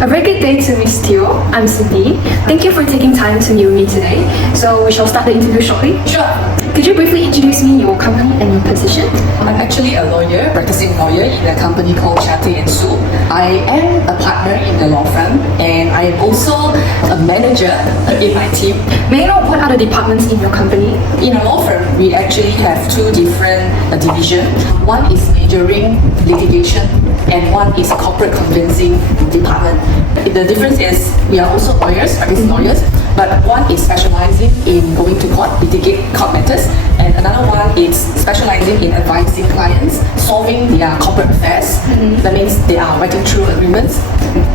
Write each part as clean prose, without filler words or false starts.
A very good day to Miss Teo. I'm Cindy. Thank you for taking time to meet me today. So we shall start the interview shortly. Sure. Could you briefly introduce me, your company and your position? I'm actually a lawyer, practicing lawyer in a company called Chatty & Sue. I am a partner in the law firm and I am also a manager in my team. May I know what are the departments in your company? In a law firm, we actually have two different divisions. One is majoring litigation and one is corporate conveyancing department. The difference is we are also lawyers, practicing lawyers, but one is specializing in going to court, litigate court matters, and another one is specializing in advising clients, solving their corporate affairs. That means they are writing through agreements,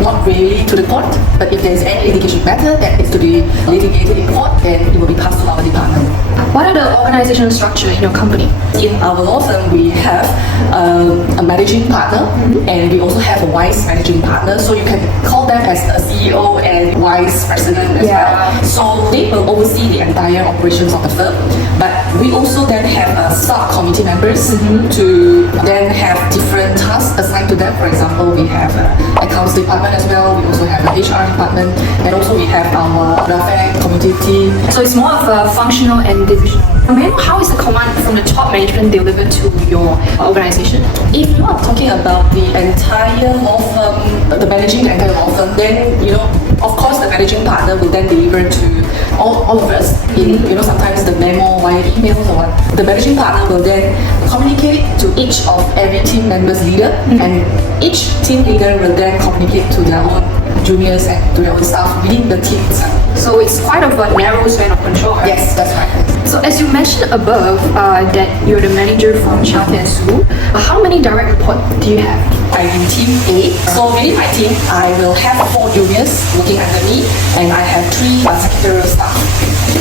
not really to the court, but if there's any litigation matter that is to be litigated in court, then it will be passed to our department. What are the organizational structure in your company? In our law firm, we have a managing partner and we also have a vice managing partner. So you can call them as a CEO and vice president as well. So they will oversee the entire operations of the firm. But we also then have sub-committee members to then have different tasks assigned to them. For example, we have accounts department as well. We also have an HR department, and also we have our welfare community. So it's more of a functional and divisional. How is the command from the top management delivered to your organization? If you are talking about the entire law firm, the managing the entire law firm, then of course the managing partner will then deliver to all of us in sometimes the memo via emails or what. The managing partner will then communicate to each of every team member's leader, and each team leader will then communicate to their own juniors and to their own staff within the team itself. So it's quite of a narrow span of control, right? Yes, that's right. So as you mentioned above that you're the manager from Chatty & Sue, how many direct reports do you have? I'm in team A. So within my team, I will have 4 juniors working under me and I have 3 secretarial staff.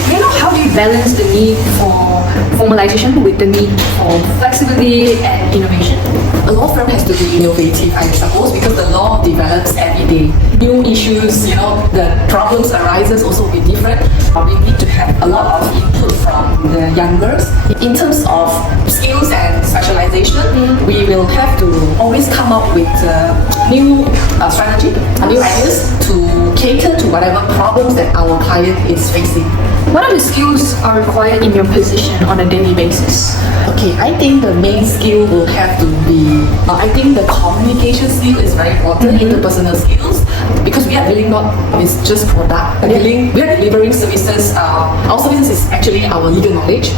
May I know how do you balance the need for formalization with the need for flexibility and innovation? A law firm has to be innovative, I suppose, because the law develops every day. New issues, the problems arises also will be different. We need to have a lot of input from the youngers. In terms of skills and specialization, we will have to always come up with new strategy, new ideas to cater to whatever problems that our client is facing. What are the skills are required in your position on a daily basis? Okay, I think the main skill will have to be, I think the communication skill is very important, interpersonal skills, because we are dealing not with just product. We are delivering services. Our services is actually our legal knowledge.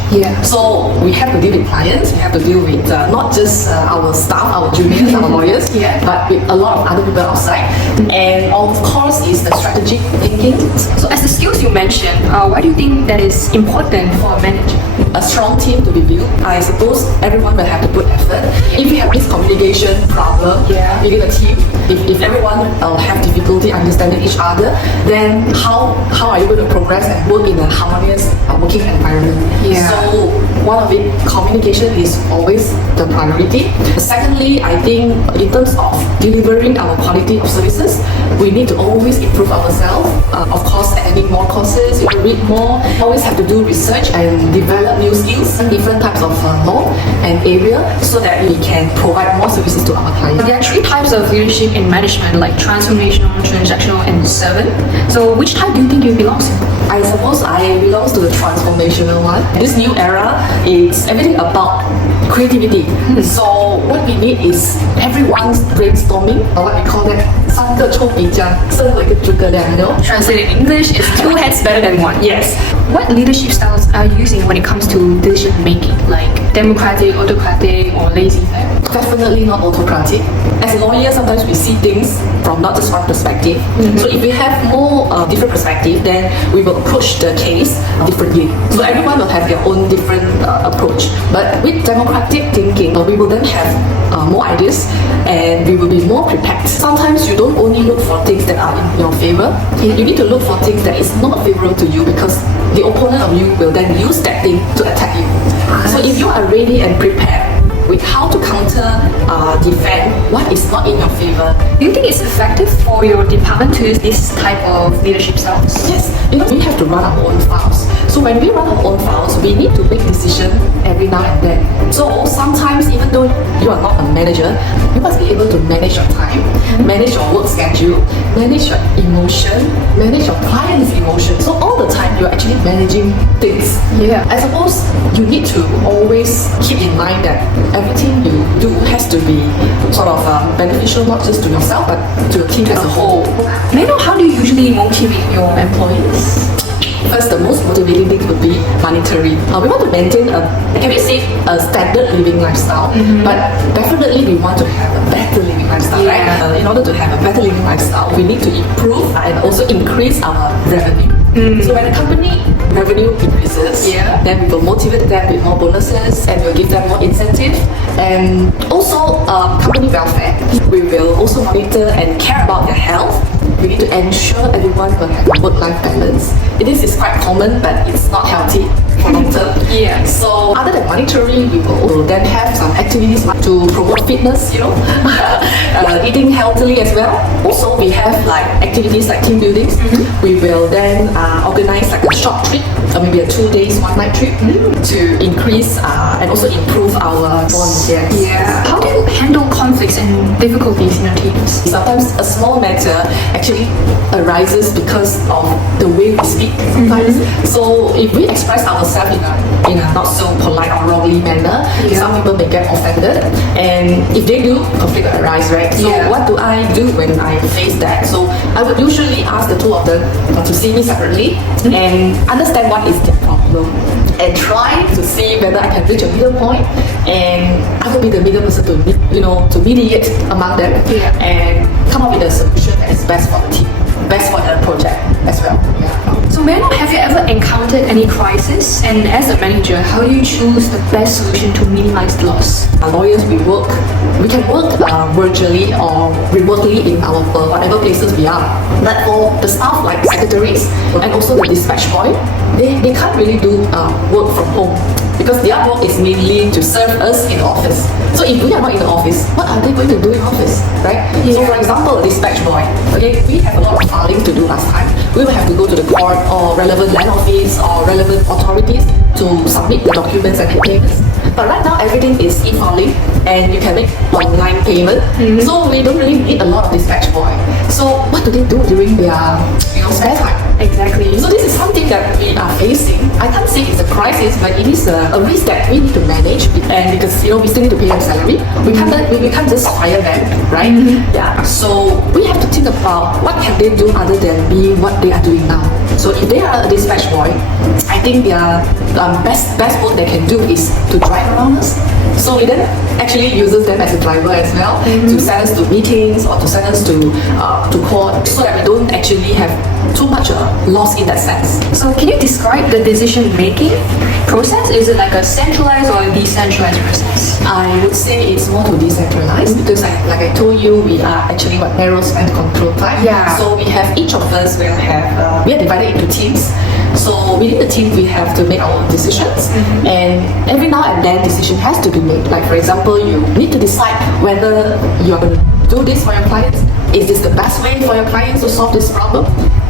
So we have to deal with clients, we have to deal with not just our staff, our juniors, our lawyers, but with a lot of other people outside. And of course is the strategic thinking. So as the skills you mentioned, why do you think that is important for a manager? A strong team to be built. I suppose everyone will have to put effort. If you have this communication problem within a team, if everyone have difficulty understanding each other, then how are you going to progress and work in a harmonious working environment? So one of it, communication is always the priority. Secondly, I think in terms of delivering our quality of services, we need to always improve ourselves. Of course, adding more courses, read more, always have to do research and develop new skills in different types of law and area so that we can provide more services to our clients. There are 3 types of leadership in management, like transformational, transactional, and servant. So which type do you think you belong to? I suppose I belong to the transformational one. This new era is everything about creativity. So what we need is everyone's brainstorming, or what we call that 3个臭皮匠胜过一个诸葛亮, Translated in English is 2 heads better than 1. Yes. What leadership styles are you using when it comes to decision making, like democratic, autocratic, or laissez-faire? Definitely not autocratic. As lawyers, sometimes we see things from not just one perspective. So if we have more different perspective, then we will approach the case differently. So everyone will have their own different approach. But with democratic thinking, we will then have more ideas and we will be more prepared. Sometimes you don't only look for things that are in your favor. You need to look for things that is not favorable to you, because the opponent of you will then use that thing to attack you. So if you are ready and prepared with how to counter, defend what is not in your favor. Do you think it's effective for your department to use this type of leadership styles? Yes, we have to run our own files. So when we run our own files, we need to make decisions every now and then. So sometimes, even though you are not a manager, you must be able to manage your time. manage your work schedule, manage your emotion, manage your client's emotion. So all the time you're actually managing things. Yeah. I suppose you need to always keep in mind that everything you do has to be sort of beneficial not just to yourself but to your team as a whole. May I know how do you usually motivate your employees? First, the most motivating thing would be monetary. We want to maintain a standard living lifestyle, but definitely we want to have a better living lifestyle, right? In order to have a better living lifestyle, we need to improve and also increase our revenue. So when the company revenue increases, then we will motivate them with more bonuses and we'll give them more incentive. And also company welfare. We will also monitor and care about their health. We need to ensure everyone will have a work-life balance. This is quite common, but it's not healthy for long term. So other than monetary, we will then have some activities to promote fitness, eating healthily as well. Also, we have like activities like team buildings. We will then organize like a short trip, or maybe a 2 days, 1 night trip to increase and also improve our bonds. How do you handle conflicts and difficulties in your teams? Sometimes a small matter actually arises because of the way we speak sometimes. So if we express ourselves in a not so polite or wrongly manner, some people may get offended, and if they do, conflict will arise, right? So what do I do when I face that? So I would usually ask the two of them to see me separately and understand what is their problem and try to see whether I can reach a middle point, and I will be the middle person to mediate among them and come up with a solution that is best for the team, best for the project as well. So may I know, have you ever encountered any crisis? And as a manager, how do you choose the best solution to minimize the loss? Lawyers, we can work virtually or remotely in our whatever places we are. But for the staff like secretaries and also the dispatch boy, they can't really do work from home because their work is mainly to serve us in the office. So if we are not in the office, what are they going to do in office, right? So for example, dispatch boy, we have a lot of filing to do last time. We will have to go to the court or relevant land office or relevant authorities to submit the documents and make payments. But right now everything is e-filing and you can make online payment. So we don't really need a lot of dispatch boy. So what do they do during their spare time? Exactly. So this is something that we are facing. I can't say it's a crisis, but it is a risk that we need to manage. And because we still need to pay them salary, we can't just fire them, right? So we have to think about what can they do other than being what they are doing now. So if they are a dispatch boy, I think their best work they can do is to drive around us. So we then actually uses them as a driver as well to send us to meetings or to send us to court, so that we don't actually have too much loss in that sense. So can you describe the decision-making process? Is it like a centralized or a decentralized process? I would say it's more to decentralized because like I told you, we are actually narrow span control type. So we have each of us will have we are divided into teams. So within the team we have to make our own decisions, and every now and then decision has to be made. Like for example, you need to decide whether you are going to do this for your clients. Is this the best way for your clients to solve this problem?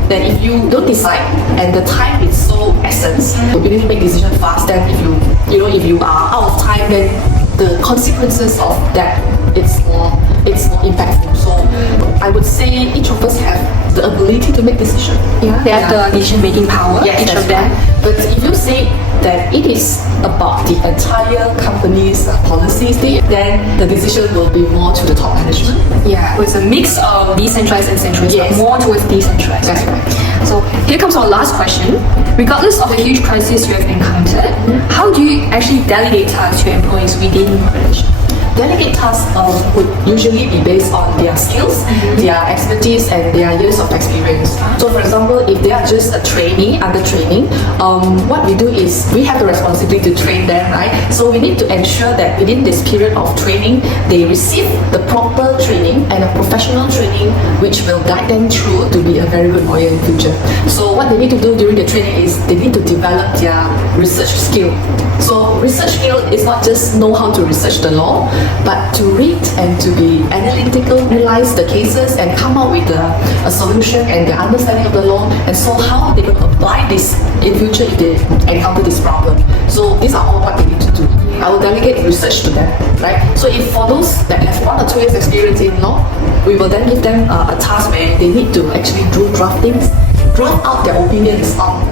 Then if you don't decide and the time is so essence, you need to make decision fast. Then if you are out of time, then the consequences of that it's more impactful. So I would say each of us have the ability to make decision. They have the decision-making power. Each of them. Right. But if you say that it is about the entire company's policies, then the decision will be more to the top management. It's a mix of decentralized and centralized, but more towards decentralized. That's right. So here comes our last question. Regardless of the huge crisis you have encountered, how do you actually delegate tasks to your employees within your organization? Delegate tasks would usually be based on their skills, their expertise, and their years of experience. So for example, if they are just a trainee under training, what we do is we have the responsibility to train them, right? So we need to ensure that within this period of training, they receive the proper training and a professional training which will guide them through to be a very good lawyer in future. So what they need to do during the training is they need to develop their research skill. So research skill is not just know how to research the law, but to read and to be analytical, analyze the cases and come up with a solution and the understanding of the law, and so how they can apply this in future if they encounter this problem. So these are all what they need to do. I will delegate research to them, right? So if for those that have 1 or 2 years experience in law, we will then give them a task where they need to actually do draft out their opinions on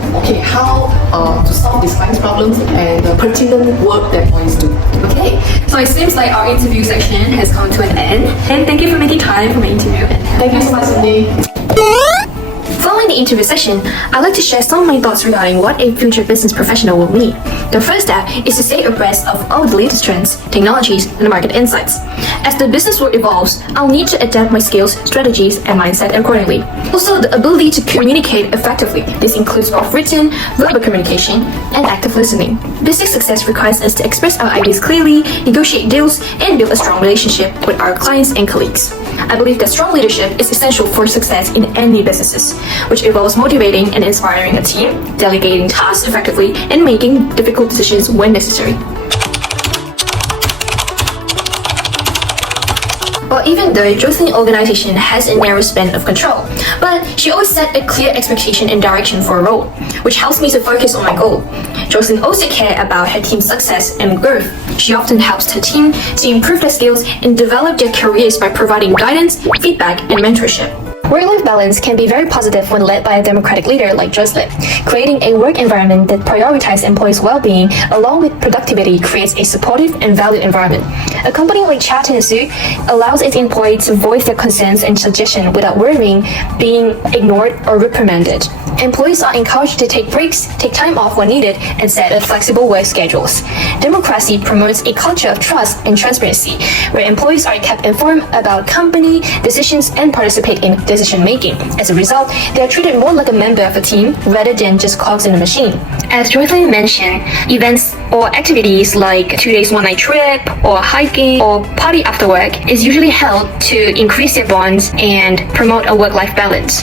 how to solve these client's problems and the pertinent work that employees do. Okay, so it seems like our interview section has come to an end. And thank you for making time for my interview. Thank you so much, Cindy. Following the interview session, I'd like to share some of my thoughts regarding what a future business professional will need. The first step is to stay abreast of all the latest trends, technologies, and market insights. As the business world evolves, I'll need to adapt my skills, strategies, and mindset accordingly. Also, the ability to communicate effectively. This includes both written, verbal communication, and active listening. Business success requires us to express our ideas clearly, negotiate deals, and build a strong relationship with our clients and colleagues. I believe that strong leadership is essential for success in any businesses, which involves motivating and inspiring a team, delegating tasks effectively, and making difficult decisions when necessary. Well, even though Joycelyn's organization has a narrow span of control, but she always set a clear expectation and direction for a role, which helps me to focus on my goal. Joycelyn also cares about her team's success and growth. She often helps her team to improve their skills and develop their careers by providing guidance, feedback, and mentorship. Work-life balance can be very positive when led by a democratic leader like Joycelyn. Creating a work environment that prioritizes employees' well-being along with productivity creates a supportive and valued environment. A company like Chatton & Sue allows its employees to voice their concerns and suggestions without worrying being ignored or reprimanded. Employees are encouraged to take breaks, take time off when needed, and set flexible work schedules. Democracy promotes a culture of trust and transparency, where employees are kept informed about company decisions and participate in decision-making. As a result, they are treated more like a member of a team rather than just cogs in a machine. As Joycelyn mentioned, events or activities like 2 days 1 night trip or hiking or party after work is usually held to increase their bonds and promote a work-life balance.